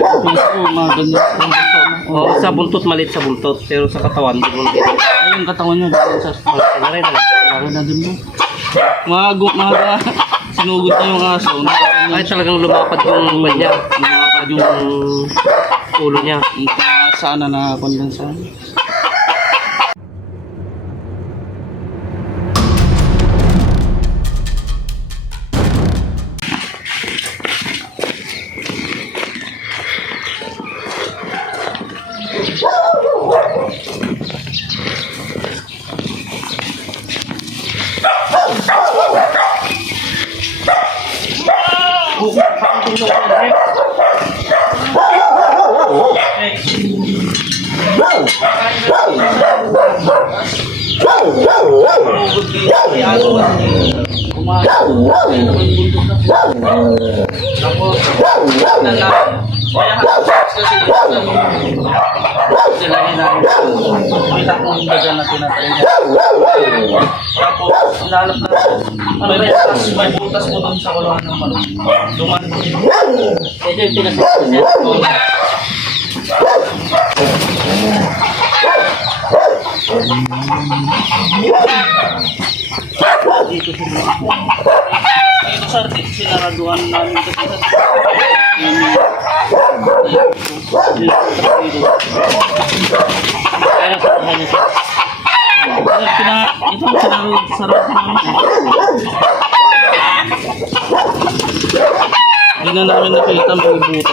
Oo, mga ganyan. Oo, sa buntot maliit sa buntot, pero sa katawan di mo nakita. Ay, yung katawan niya, ganyan sa Malaki? Laki na din mo. Mga, mga sinugod na yung aso. Ay, talagang lumapad yung kanya. Lumapad yung ulo niya. sana na kondensa. Takong baga na niya. Tapos, inalap na. May butas, mo dun sa kulungan ng manok. Duman. Ito yung pinasasabi niya. Dito sa artik, sinaraduhan namin kasi sa Kaya sa kanya siya. Pina, ito ang sarado, sarado namin. Hindi na namin nakita may butas dito.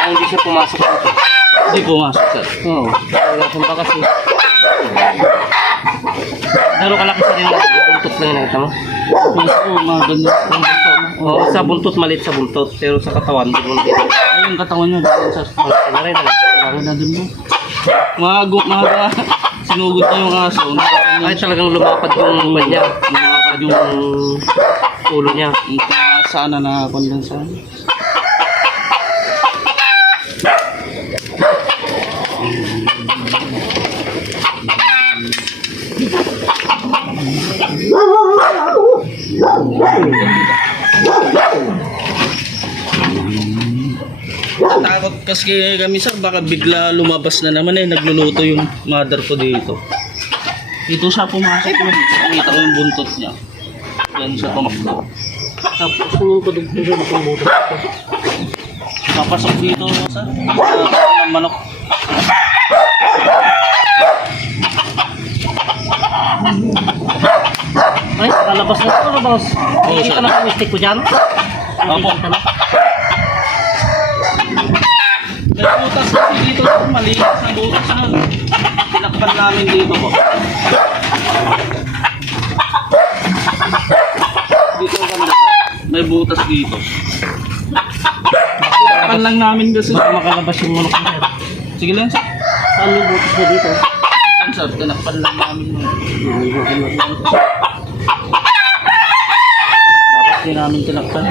Kung hindi siya pumasok dito. Hindi pumasok sir. Oo. Wala siyang pa kasi. Pero kalaki sa rin yung buntot lang nakita mo. Oo, mga ganyan. Oo, sa buntot maliit sa buntot, pero sa katawan di mo nakita. Ay, yung katawan niya, ganyan sa Malaki na rin. ano? Laki na din mo. Mga, mga sinugod na yung aso. Ay, talagang lumapad yung kanya. Lumapad yung ulo niya. sana na kondensa. Takot kasi kami sir, baka bigla lumabas na naman eh, nagluluto yung mother ko dito. Dito siya pumasok mo, nakita ko yung buntot niya. Yan siya tumakbo. Tapos yung padugtong siya ng buntot. Papasok dito sa sa manok. Ay, kalabas na ito, boss. Nakikita na yung stick ko dyan. Opo. Na. May butas kasi dito, maliit na butas na. Tinakpan namin dito po. Dito ang ganda. May butas dito. Tinakpan lang namin kasi. Baka makalabas yung manok niya. Sige lang sir. Saan yung butas niya dito? Yan, sir, tinakpan lang namin. Dapat din namin tinakpan.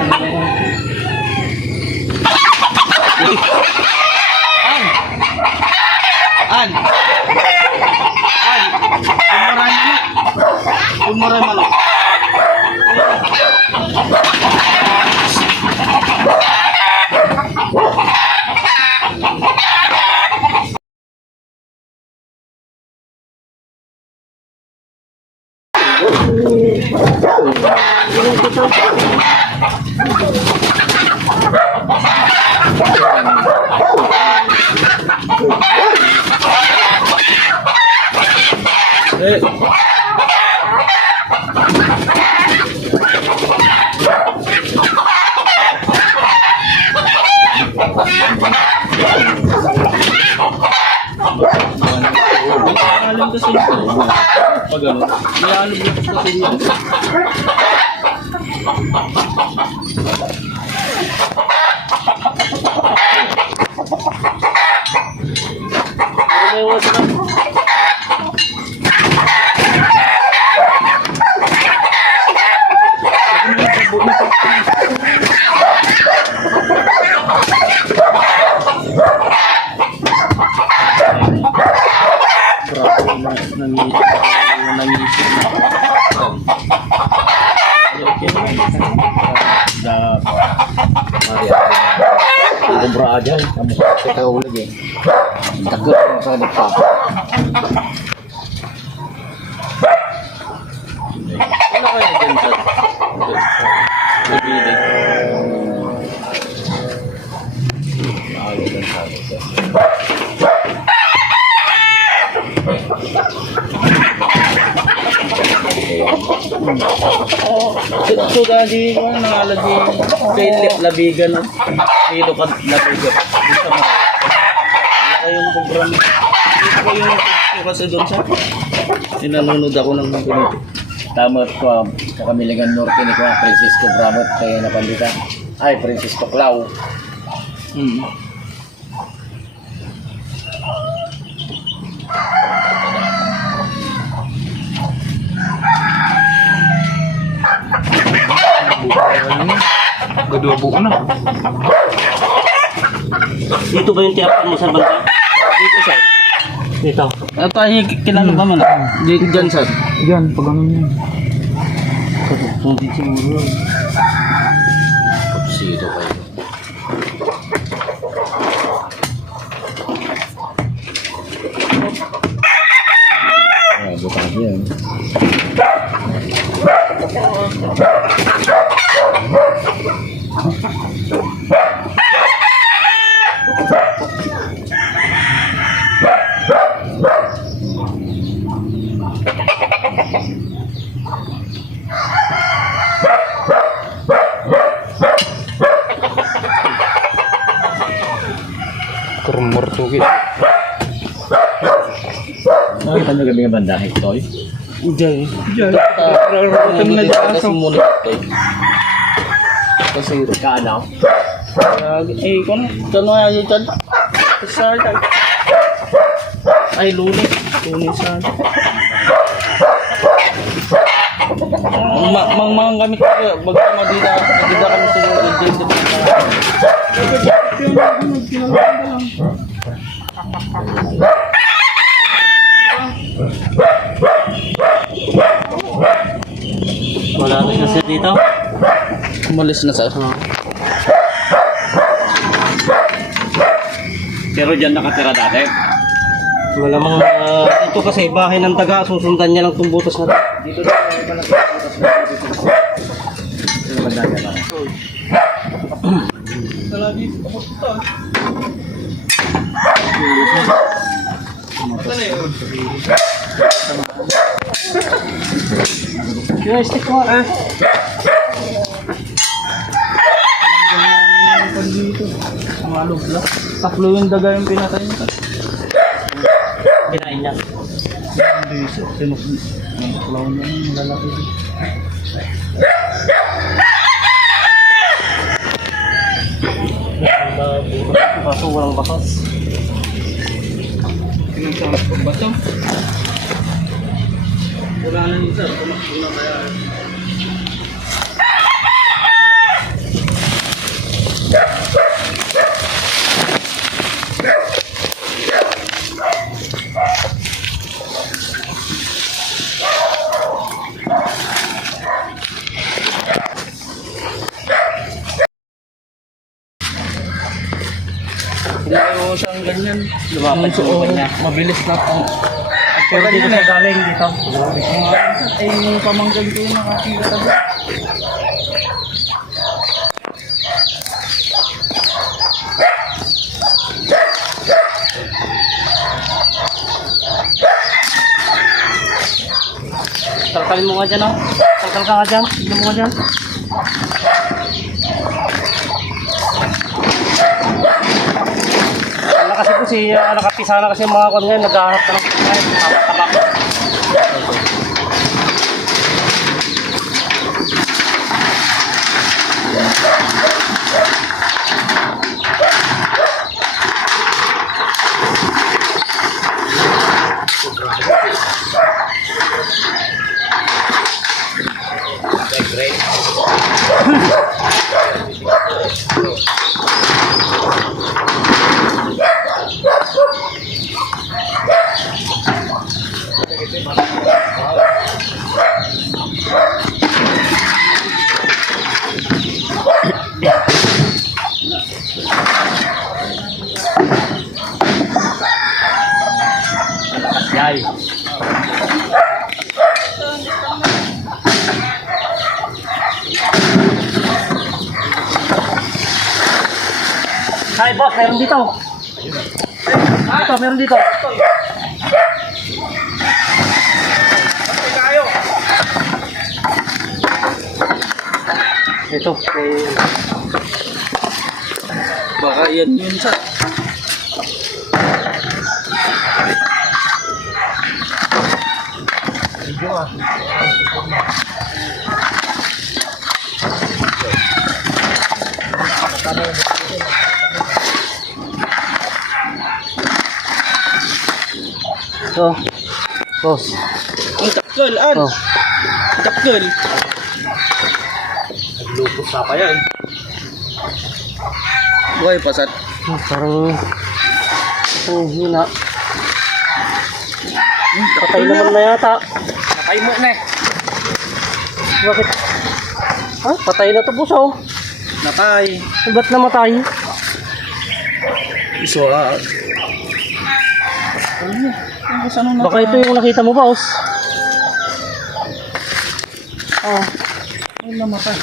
An! An! An! Umuray mo na! Umuray mo na! Eh, Alam kasi ito. Pag alam lang kasi yun. Ayaw sa Grabe na nangisip nangisip na. Okay lang. Kubra dyan. Kamu sa kaulig eh. Takot mo sa nagpa. So, dadi ko nangalad di kay Labigan. Dito ka Labigan. Dito mga. Wala kayong program. Dito ko yung kasi doon sa. Tinanunod ako ng ganito. Tama ko sa Kamiligan Norte ni Francisco Bramot kaya napandita. Ay, Francisco Clau. Hmm. Gadua buo na. Dito ba yung tiyapon mo sa banda? Dito sir. Dito. At tayo kilala ka man. Di, dyan sir. Yan, pag ano yun. Hindi siguro. Kapsido Ng banda, Hectoy? Diyan. Diyan. Rarating na dyan kasi muna ito. Kasi Kaano? eh kung kano ay dyan. Sir dyan. Ay lunes. Lunes sa Ma mang mang gamit ko magkama dito dito kami sa dito. Wala na kasi dito. Umalis na sa Pero dyan nakatira dati. Malamang uh, ito kasi bahay ng taga, susundan niya lang itong butas na to. Dito na. Sino banda niya ba? Yung stick mo eh. Malog lang. Tatlo yung daga yung pinatay niya. Kinain niya. Hindi siya. Tinuk... Naklaw na yung lalaki. Kaso walang bakas. Pinagsamas ko ba ito? Wala na yun sir. Na kaya. Hindi ko siyang ganyan. So, yung kanya. mabilis na po. Pero dito siya galing dito. Ay, yung pamanggan ko yung nakakita doon. Talkalin mo nga dyan oh. Talkal ka nga dyan. Tignan mo nga dyan. Wala kasi uh, nakapisa na kasi mga kwan ngayon. Naghahanap ka ng pagkain. Meron dito. Ito, meron dito. Ito, Baka yan yun sir. Ito. Boss. Ang takkel, an. Oh. Takkel. Lupos na pa yan. Buhay pasat. Oh, parang ang hina. Patay naman na yata. Patay mo na eh. Bakit? Ah, patay na to boss oh. Natay. Ba't namatay? So, ah. Ano nung Baka ito yung nakita mo boss. Oh, Ay, namatay.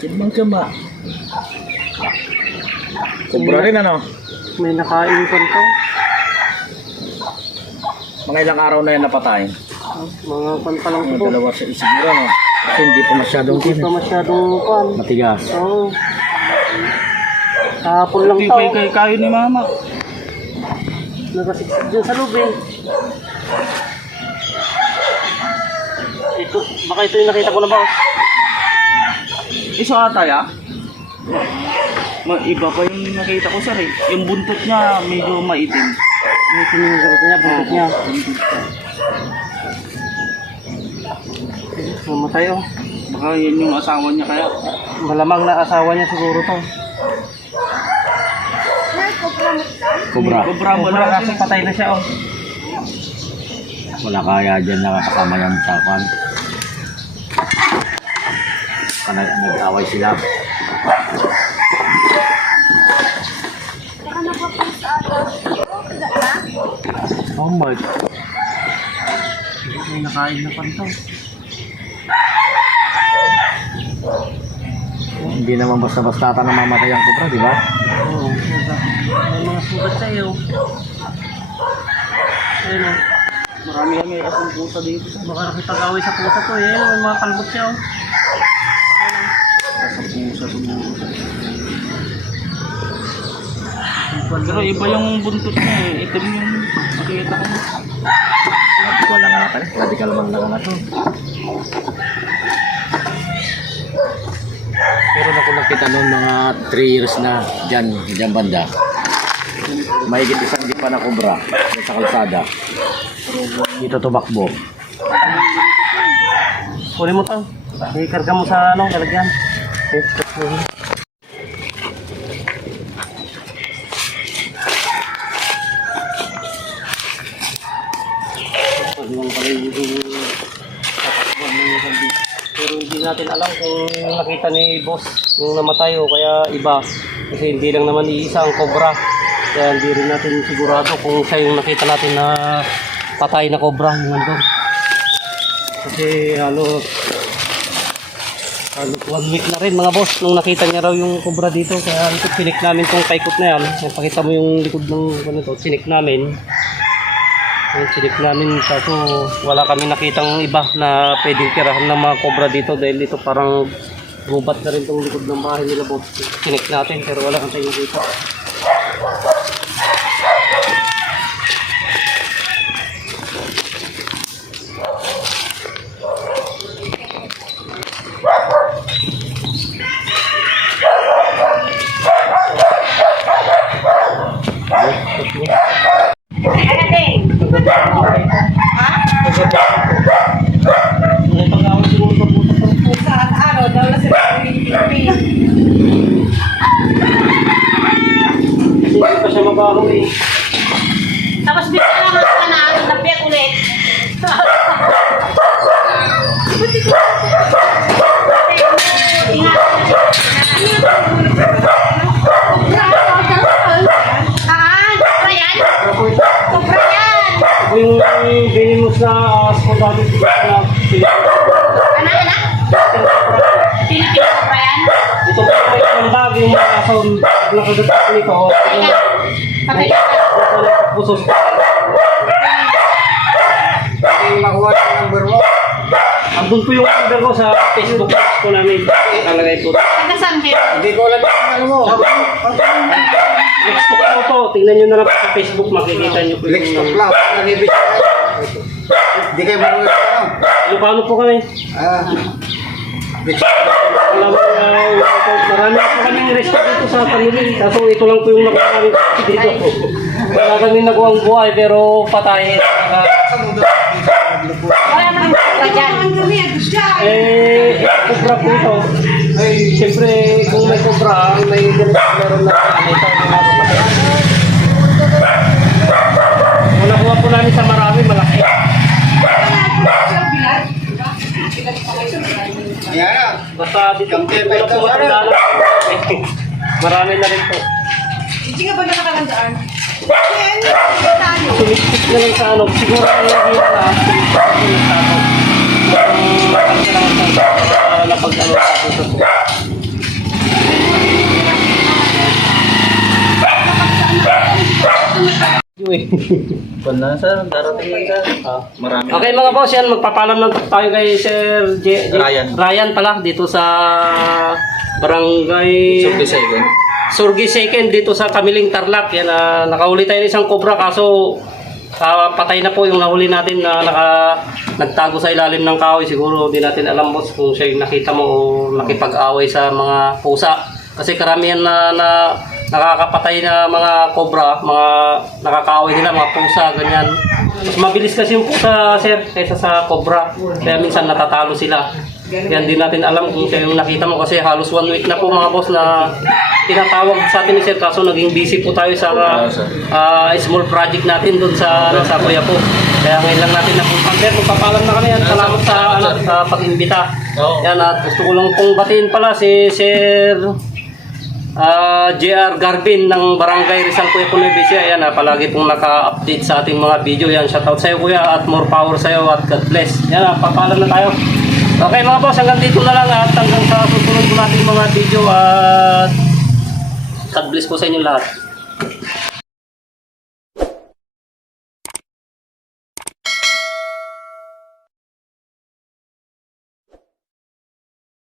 Ibang ka ba? Kubra rin ano? may nakain ko to. Mga ilang araw na yan napatay. Oh, mga pan pa lang Mga dalawa sa siguro no? Kasi hindi pa masyadong Hindi pa masyadong pan. matigas. Oo. Kahapon lang to. Tipay kay kayo ni mama. Nakasiksik dyan sa loob eh. Ito, baka ito yung nakita ko na boss. Iso ata ya? Ma iba pa yung nakita ko sir eh. Yung buntot niya medyo maitim. Ito yung nakita niya, buntot niya. Mamatay oh. Baka yan yung asawa niya kaya. Malamang na asawa niya siguro to. Kubra. Cobra mo Wala lang kasi patay na siya oh. Wala kaya dyan nakasama yan sa kan. Nag nag-away sila. Oh my. May nakain na to. Hindi naman basta-basta ata namamatay ang kubra, di ba? Oo, oh, may mga sugat sa iyo. Ayun oh. Marami kami asong pusa dito. Baka nakipag-away sa pusa to eh. May mga kalbot siya oh. Sa pusa siguro. Pero iba yung buntot niya eh. Itim yung nakita ko. Radical lang nga tayo. Radical man lang nga to. Meron ako nakita noon mga 3 years na dyan, dyan banda. Mahigit isang di pa na kubra sa kalsada. Dito tumakbo. Kunin mo to. Ikarga mo sa ano, lalagyan. Okay. Yun pala yung tatakbuhan ng sabi. Pero hindi natin alam kung ni boss yung namatay o kaya iba. Kasi hindi lang naman iisa ang cobra. Kaya hindi rin natin sigurado kung siya yung nakita natin na patay na cobra yung nandun. Kasi halos halos one week na rin mga boss nung nakita niya raw yung cobra dito kaya ito sinik namin tong paikot na yan napakita mo yung likod ng ano to sinik namin yung sinik namin kaso wala kami nakitang iba na pwedeng tirahan ng mga cobra dito dahil ito parang gubat na rin tong likod ng bahay nila boss. Sinik natin pero wala kang tayo dito may pag-awal siguro sa puso to Saan araw daw na sila Hindi pa bago ko na Ano, ano? Pilipino pa yan? Ito po may ang bago yung mga kaso nakagat ko nito. Patay ka. Pusos. Andun po yung number ko sa Facebook page ko namin. Nakalagay po. Taga saan kayo? Next talk po po. Tingnan nyo na lang sa Facebook. Makikita nyo po yung number. Di kayo marunong sa ano? Ilocano po kami. Ah, Alam mo, uh, marami po kami resto dito sa family. Kaso ito lang po yung nakuha dito. Wala kami nakuha ang buhay pero patay. Saka, Wala naman pa dyan. Eh, kubra po ito. Siyempre, kung may kubra, may ganito meron na na patay. Wala kuha po namin sa marami, malaki. Yan na. Basta dito, wala po matandaan. Marami na rin po. Hindi ka ba na nakalandaan? Sumispit na lang sa ano, siguro ang nakita na, sa ano. Ang nakita lang sa uh, napag ano sa puso Kung na sir, darating na sir. Ah. Marami. Okay mga boss, yan magpapalam lang tayo kay Sir J- J- Ryan. Ryan pala dito sa Barangay Survey second. Surgi Second dito sa Kamiling Tarlac. Yan ah, nakahuli tayo ng isang cobra kaso ah, patay na po yung nahuli natin na naka, nagtago sa ilalim ng kahoy. Siguro di natin alam boss kung siya yung nakita mo o nakipag-away sa mga pusa. Kasi karamihan na, na nakakapatay na mga cobra, mga nakakaaway nila, mga pusa, ganyan. Mas mabilis kasi yung pusa, sir, kaysa sa cobra. Kaya minsan natatalo sila. Yan din natin alam kung siya yung nakita mo kasi halos one week na po mga boss na tinatawag sa atin ni Sir kaso naging busy po tayo sa ah, small project natin doon sa ano, sa Kuya po. Kaya ngayon lang natin napunta. Sir, magpapalam na kami yan. Salamat sa, ano, sa pag-imbita. Yan at gusto ko lang pong batiin pala si Sir Ah, JR Garbin ng Barangay Rizal Kuya Punebesia. Ayan, ah, palagi pong naka-update sa ating mga video. Yan, shoutout sa iyo kuya at more power sa iyo at God bless. Yan, ah, papaalam na tayo. Okay mga boss, hanggang dito na lang at hanggang sa susunod po natin mga video at God bless po sa inyo lahat.